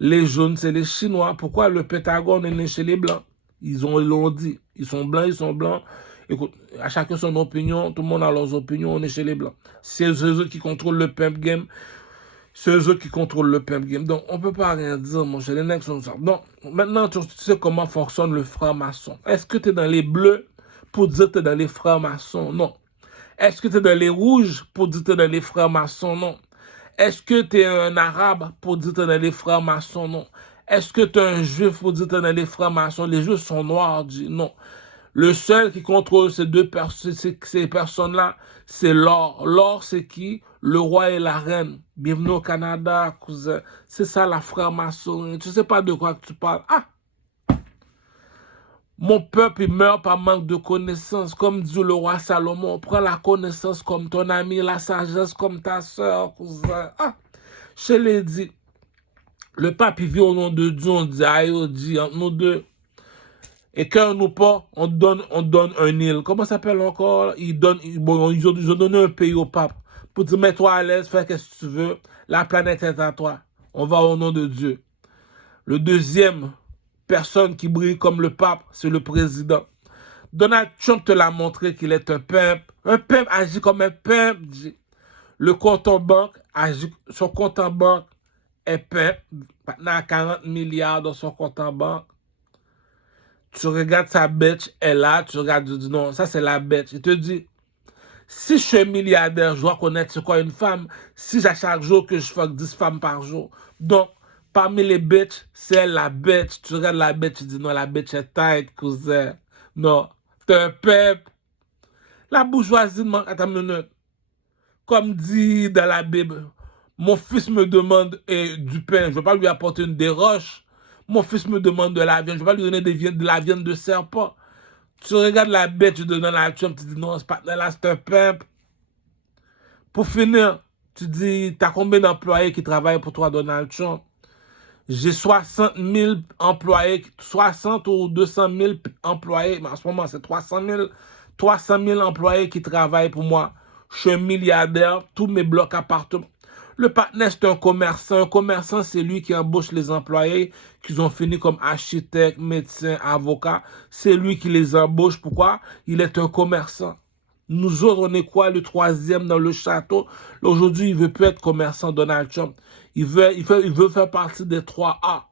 Les jaunes, c'est les Chinois. Pourquoi le Pentagone est né chez les Blancs? Ils l'ont dit. Ils sont blancs. Écoute, à chacun son opinion, tout le monde a leurs opinions, on est chez les Blancs. C'est eux qui contrôlent le pimp game. C'est eux qui contrôlent le pimp game. Donc, on ne peut pas rien dire, mon cher. Les nègres sont ça. Donc, maintenant, tu sais comment fonctionne le franc-maçon. Est-ce que tu es dans les bleus pour dire que tu es dans les francs-maçons? Non. Est-ce que tu es dans les rouges pour dire que tu es dans les francs-maçons? Non. Est-ce que tu es un arabe pour dire que tu es dans les francs-maçons? Non. Est-ce que tu es un juif pour dire que tu es dans les francs-maçons? Les juifs sont noirs, dit non. Le seul qui contrôle ces personnes-là, c'est l'or. L'or, c'est qui? Le roi et la reine. Bienvenue au Canada, cousin. C'est ça la franc-maçonnerie. Tu sais pas de quoi que tu parles. Ah! Mon peuple, il meurt par manque de connaissance. Comme dit le roi Salomon, prends la connaissance comme ton ami, la sagesse comme ta soeur, cousin. Ah! Je l'ai dit. Le pape, il vit au nom de Dieu. On dit, aïe, on dit, entre nous deux. Et quand nous pas, on donne un île. Comment ça s'appelle encore? Ils ont donné un pays au pape. Pour dire, mets-toi à l'aise, fais ce que tu veux. La planète est à toi. On va au nom de Dieu. Le deuxième personne qui brille comme le pape, c'est le président. Donald Trump te l'a montré qu'il est un pimp. Un pimp agit comme un pimp. Le compte en banque agit, son compte en banque est pimp. Maintenant, à 40 milliards dans son compte en banque. Tu regardes sa bête, elle est là, tu regardes, tu dis non, ça c'est la bête. Il te dit, si je suis un milliardaire, je dois connaître c'est quoi une femme. Si j'ai chaque jour que je fuck 10 femmes par jour. Donc, parmi les bêtes, c'est la bête. Tu regardes la bête, tu dis non, la bête est tight, cousin. Non, t'es un peuple. La bourgeoisie demande, attends une minute. Comme dit dans la Bible, mon fils me demande du pain, je ne vais pas lui apporter des roches. Mon fils me demande de la viande, je ne vais pas lui donner de la viande de serpent. Tu regardes la bête, tu donnes la Trump, tu dis non, ce partenaire-là, c'est un pimp. Pour finir, tu dis, tu as combien d'employés qui travaillent pour toi, Donald Trump? J'ai 60 000 employés, 60 ou 200 000 employés, mais en ce moment, c'est 300 000 employés qui travaillent pour moi. Je suis un milliardaire, tous mes blocs appartements. Le partenaire, c'est un commerçant. Un commerçant, c'est lui qui embauche les employés qui ont fini comme architecte, médecin, avocat. C'est lui qui les embauche. Pourquoi? Il est un commerçant. Nous autres, on est quoi? Le troisième dans le château. Aujourd'hui, il ne veut plus être commerçant, Donald Trump. Il veut faire partie des 3A.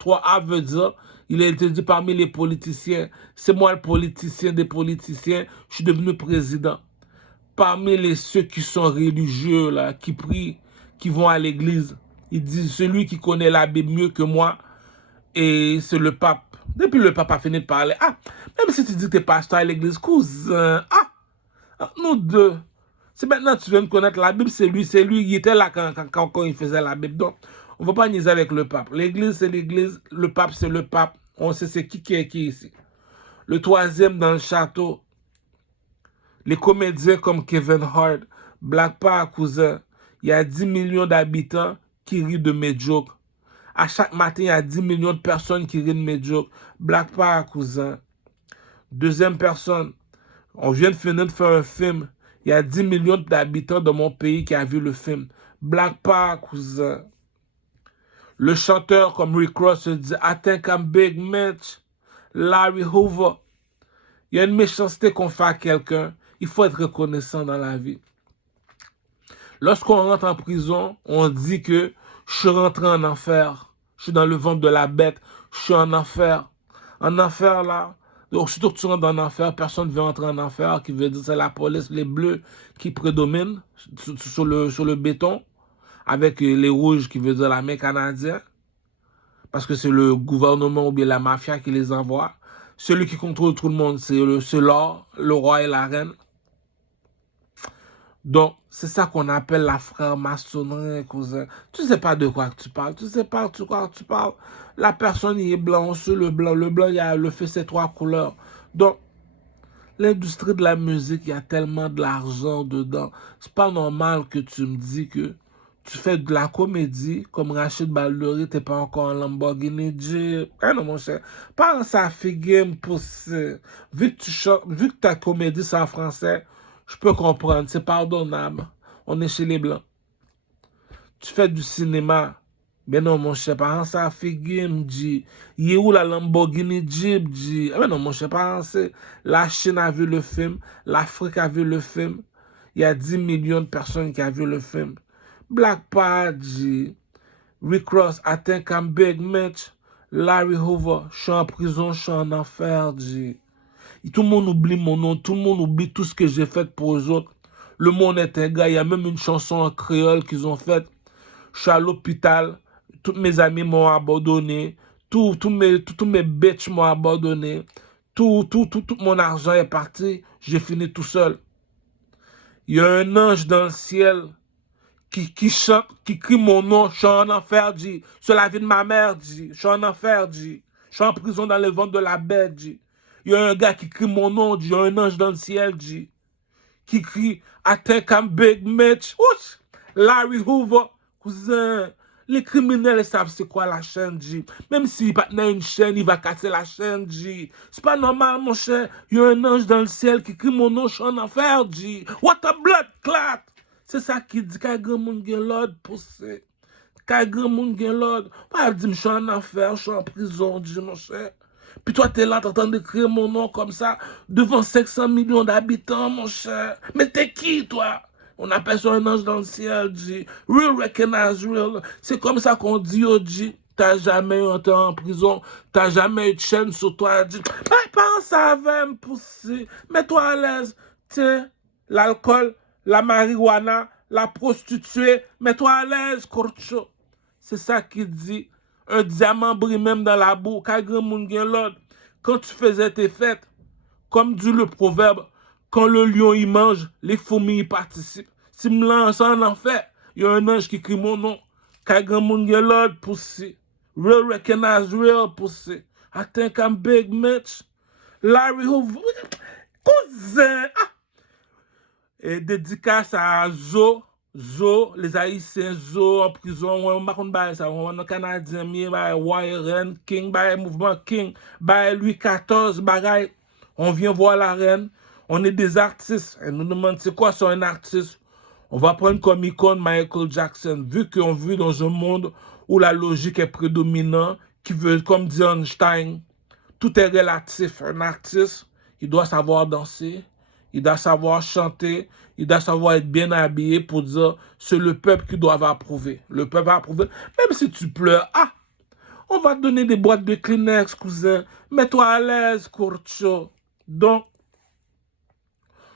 3A veut dire, il a été dit parmi les politiciens. C'est moi le politicien des politiciens. Je suis devenu président. Parmi ceux qui sont religieux, là, qui prient, qui vont à l'église, il dit, celui qui connaît la Bible mieux que moi, et c'est le pape. Depuis le pape a fini de parler, ah, même si tu dis que tu es pasteur à l'église, cousin, nous deux. C'est maintenant que tu viens de connaître la Bible, c'est lui, il était là quand il faisait la Bible. Donc, on ne va pas niaiser avec le pape. L'église, c'est l'église, le pape, c'est le pape. On sait c'est qui est qui ici. Le troisième dans le château, les comédiens comme Kevin Hart, Black Power, cousin, il y a 10 millions d'habitants qui rient de médiocre. À chaque matin, il y a 10 millions de personnes qui rient de médiocre. Black Power, cousin. Deuxième personne, on vient de finir de faire un film. Il y a 10 millions d'habitants dans mon pays qui ont vu le film. Black Power, cousin. Le chanteur comme Rick Ross se dit, I think I'm big, Mitch. Larry Hoover. Il y a une méchanceté qu'on fait à quelqu'un. Il faut être reconnaissant dans la vie. Lorsqu'on rentre en prison, on dit que je suis rentré en enfer. Je suis dans le ventre de la bête. Je suis en enfer. En enfer, là. Donc, surtout que tu rentres en enfer, personne ne veut entrer en enfer, qui veut dire que c'est la police, les bleus qui prédominent sur le béton, avec les rouges qui veut dire la main canadienne, parce que c'est le gouvernement ou bien la mafia qui les envoie. Celui qui contrôle tout le monde, c'est l'or, le roi et la reine. Donc, c'est ça qu'on appelle la franc-maçonnerie, cousin. Tu ne sais pas de quoi tu parles. Tu ne sais pas de quoi tu parles. La personne, il est blanc, sur le blanc. Le blanc, il a le fait ses 3 couleurs. Donc, l'industrie de la musique, il y a tellement de l'argent dedans. C'est pas normal que tu me dis que tu fais de la comédie, comme Rachid Baldori, t'es pas encore en Lamborghini Jeep. Ah non, mon cher. Pas ça fait game pour ça. Vu que tu chantes, vu que ta comédie, c'est en français, je peux comprendre, c'est pardonnable. On est chez les Blancs. Tu fais du cinéma. Mais non, mon cher, par exemple, ça fait game, dit. Il est où la Lamborghini Jeep, dit. Mais non, mon cher, par exemple, la Chine a vu le film, l'Afrique a vu le film. Il y a 10 millions de personnes qui ont vu le film. Black Power, dit. Rick Ross, I think I'm big, Mitch. Larry Hoover, je suis en prison, je suis en enfer, dit. Tout le monde oublie mon nom, tout le monde oublie tout ce que j'ai fait pour eux autres. Le monde est un gars. Il y a même une chanson en créole qu'ils ont faite. Je suis à l'hôpital. Tous mes amis m'ont abandonné. Tous mes bitches m'ont abandonné. Tout mon argent est parti. J'ai fini tout seul. Il y a un ange dans le ciel qui chante, qui crie mon nom. Je suis en enfer, dit. Sur la vie de ma mère, dit. Je suis en enfer, dit. Je suis en prison dans le ventre de la bête, dit. Il y a un gars qui crie mon nom, dit. Il y a un ange dans le ciel, dit. Qui crie, I think I'm Big Mitch. Ouch! Larry Hoover. Cousin, les criminels savent c'est quoi la chaîne, G. Même s'il pas dans une chaîne, il va casser la chaîne, G. C'est pas normal, mon cher. Il y a un ange dans le ciel qui crie mon nom, je suis en enfer, G. What a blood clot! C'est ça qui dit qu'il y a grand monde qui l'ordre poussé. Qu'il y a grand monde qui l'ordre. Pas dire, je suis en enfer, je suis en prison, G, mon cher. Puis toi, t'es là, t'es en train de crier mon nom comme ça, devant 500 millions d'habitants, mon cher. Mais t'es qui, toi? On appelle ça un ange dans le ciel, G. Real recognize real. C'est comme ça qu'on dit, oh, G. T'as jamais été en prison. T'as jamais eu de chaîne sur toi, G. Mes parents savaient me pousser. Mets-toi à l'aise. Tiens, l'alcool, la marijuana, la prostituée. Mets-toi à l'aise, Corcho. C'est ça qu'il dit. Un diamant brille même dans la boue. Quand tu faisais tes fêtes, comme dit le proverbe, quand le lion y mange, les fourmis y participent. Si me lance en enfer, il y a un ange qui crie mon nom. Poussé. Real recognize real pussy. I think I'm Big Mitch. Larry Hoover. Cousin. Ah. Et dédicace à Zo. Zo, les Haïtiens, Zo en prison, on ne sait pas ça, on est Canadien, Warren, King, Mouvement King, Louis XIV, bagay. On vient voir la reine, on est des artistes, et nous nous demandons c'est quoi sur un artiste. On va prendre comme icône Michael Jackson, vu qu'on vit dans un monde où la logique est prédominante, qui veut, comme dit Einstein, tout est relatif. Un artiste, il doit savoir danser, il doit savoir chanter, il doit savoir être bien habillé pour dire c'est le peuple qui doit approuver. Le peuple a approuvé. Même si tu pleures, ah, on va te donner des boîtes de Kleenex, cousin. Mets-toi à l'aise, Corcho. Donc,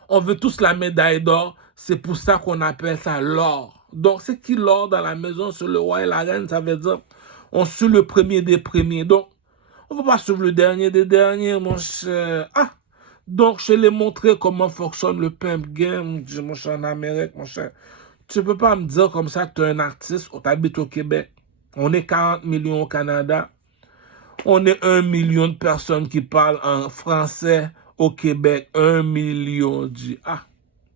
on veut tous la médaille d'or. C'est pour ça qu'on appelle ça l'or. Donc, c'est qui l'or dans la maison sur le roi et la reine? Ça veut dire on suit le premier des premiers. Donc, on ne va pas suivre le dernier des derniers, mon cher. Ah! Donc, je l'ai montré comment fonctionne le pimp game, mon cher, en Amérique, mon cher. Tu ne peux pas me dire comme ça que tu es un artiste, tu habites au Québec. On est 40 millions au Canada. On est 1 million de personnes qui parlent en français au Québec. 1 million, dit. Ah,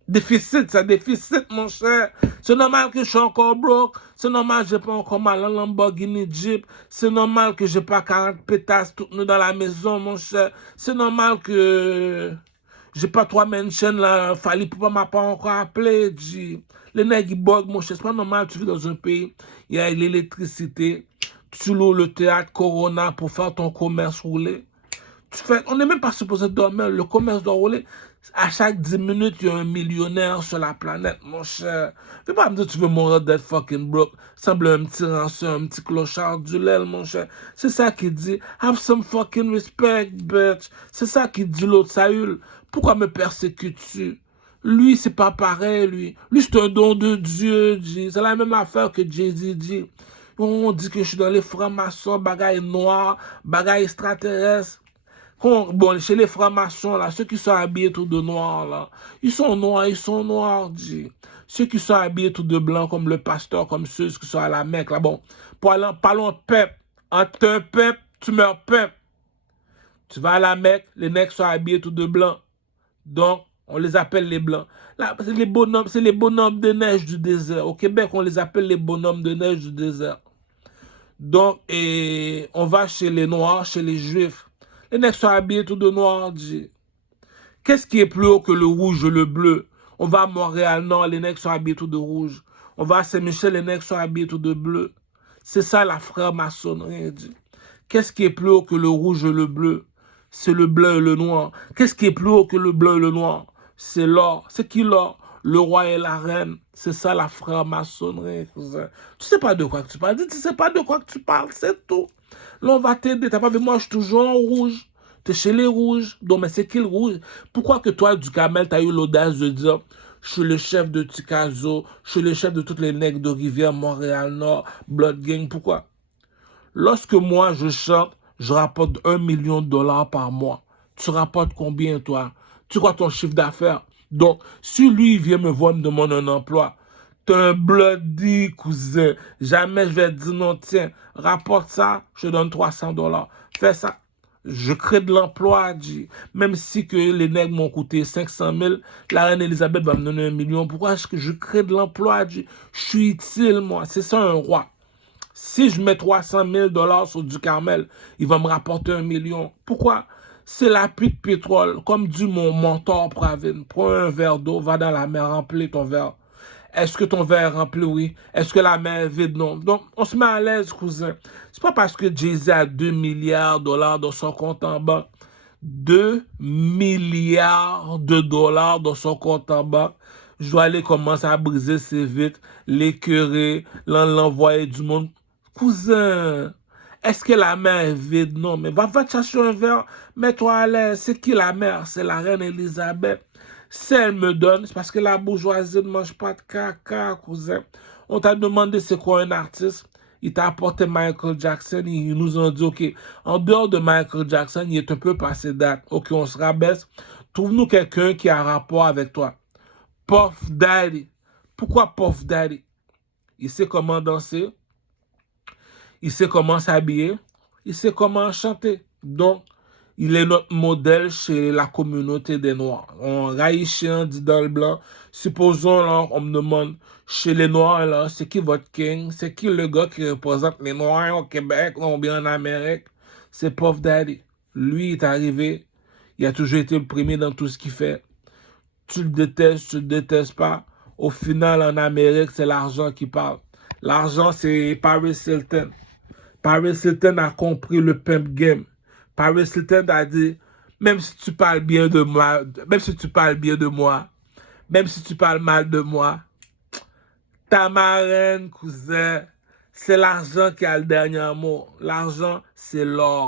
déficit, ça déficit, mon cher. C'est normal que je suis encore broke. C'est normal que je n'ai pas encore mal en Lamborghini Jeep. C'est normal que je n'ai pas 40 pétasses toutes nues dans la maison, mon cher. C'est normal que j'ai pas 3 mentions là. Fallait pour m'a pas encore appelé, G. Les nègres, ils bug, mon cher. C'est pas normal, tu vis dans un pays, il y a l'électricité. Tu loues le théâtre Corona pour faire ton commerce rouler. On n'est même pas supposé dormir. Le commerce doit rouler. À chaque 10 minutes, il y a un millionnaire sur la planète, mon cher. Fais pas me dire que tu veux mourir d'être fucking broke. Semble un petit ranceur, un petit clochard du lait, mon cher. C'est ça qu'il dit. Have some fucking respect, bitch. C'est ça qu'il dit l'autre, Saül. Pourquoi me persécutes-tu? Lui, c'est pas pareil, lui. Lui, c'est un don de Dieu, G. C'est la même affaire que Jay-Z dit. On dit que je suis dans les francs-maçons, bagaille noir, bagaille extraterrestre. Bon, chez les francs-maçons, là, ceux qui sont habillés tout de noir, là, ils sont noirs, G. Ceux qui sont habillés tout de blanc, comme le pasteur, comme ceux qui sont à la Mecque, là, bon, parlons peuple. Entre un peuple, tu meurs peuple. Tu vas à la Mecque, les nègres sont habillés tout de blanc. Donc, on les appelle les blancs. Là, c'est les bonhommes de neige du désert. Au Québec, on les appelle les bonhommes de neige du désert. Donc, et on va chez les noirs, chez les juifs. Les nègres sont habillés tout de noir, G. Qu'est-ce qui est plus haut que le rouge et le bleu? On va à Montréal, non, les nègres sont habillés tout de rouge. On va à Saint-Michel, les nègres sont habillés tout de bleu. C'est ça la franc-maçonnerie, G. Qu'est-ce qui est plus haut que le rouge et le bleu? C'est le blanc et le noir. Qu'est-ce qui est plus haut que le blanc et le noir? C'est l'or. C'est qui l'or? Le roi et la reine. C'est ça la franc-maçonnerie, cousin. Tu sais pas de quoi que tu parles. Tu sais pas de quoi que tu parles, c'est tout. Là, on va t'aider. T'as pas vu, moi, je suis toujours en rouge. T'es chez les rouges. Donc, mais c'est qui le rouge? Pourquoi que toi, Ducamel, t'as eu l'audace de dire, Je suis le chef de Tikazo. Je suis le chef de toutes les nègres de Rivière, Montréal-Nord, Blood Gang. Pourquoi? Lorsque moi, je chante, je rapporte 1 million de dollars par mois. Tu rapportes combien, toi? Tu crois ton chiffre d'affaires? Donc, si lui, il vient me voir, me demander un emploi, t'es un bloody cousin. Jamais je vais te dire non, tiens, rapporte ça, je te donne 300 dollars. Fais ça. Je crée de l'emploi, dit. Même si que les nègres m'ont coûté 500 000, la reine Elisabeth va me donner 1 million. Pourquoi est-ce que je crée de l'emploi, dit? Je suis utile, moi. C'est ça, un roi. Si je mets 300 000 dollars sur du Carmel, il va me rapporter 1 million. Pourquoi? C'est la pluie de pétrole. Comme dit mon mentor Pravin, prends un verre d'eau, va dans la mer, remplis ton verre. Est-ce que ton verre est rempli? Oui. Est-ce que la mer est vide? Non. Donc, on se met à l'aise, cousin. C'est pas parce que Jay-Z a 2 milliards de dollars dans son compte en banque. 2 milliards de dollars dans son compte en banque. Je dois aller commencer à briser ses vitres, l'écœurer, l'envoyer du monde. Cousin, est-ce que la mer est vide? Non, mais va te chercher un verre, mets-toi à l'aise. C'est qui la mère? C'est la reine Elisabeth. Si elle me donne, c'est parce que la bourgeoisie ne mange pas de caca, cousin. On t'a demandé c'est quoi un artiste. Il t'a apporté Michael Jackson. Ils nous ont dit, OK, en dehors de Michael Jackson, il est un peu passé date. OK, on se rabaisse. Trouve-nous quelqu'un qui a un rapport avec toi. Puff Daddy. Pourquoi Puff Daddy? Il sait comment danser. Il sait comment s'habiller. Il sait comment chanter. Donc, il est notre modèle chez la communauté des Noirs. On haïtien, dit dans le blanc. Supposons, là, on me demande, chez les Noirs, là, c'est qui votre king? C'est qui le gars qui représente les Noirs au Québec ou bien en Amérique? C'est Puff Daddy. Lui, il est arrivé. Il a toujours été le premier dans tout ce qu'il fait. Tu le détestes, tu le détestes pas. Au final, en Amérique, c'est l'argent qui parle. L'argent, c'est Paris Hilton. Paris Hilton a compris le pimp game. Paris Hilton a dit, même si tu parles bien de moi, même si tu parles bien de moi, même si tu parles mal de moi, ta marraine, cousin, c'est l'argent qui a le dernier mot. L'argent, c'est l'or.